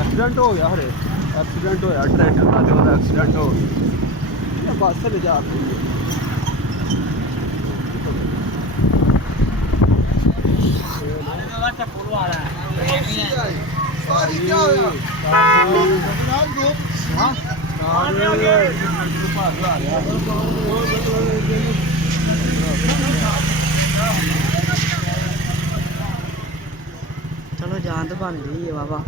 Accident हो गया हरे accident होया ट्रैक्टर का जो एक्सीडेंट हो गया बस ले जा रही है चलो जान तो बन गई है बाबा।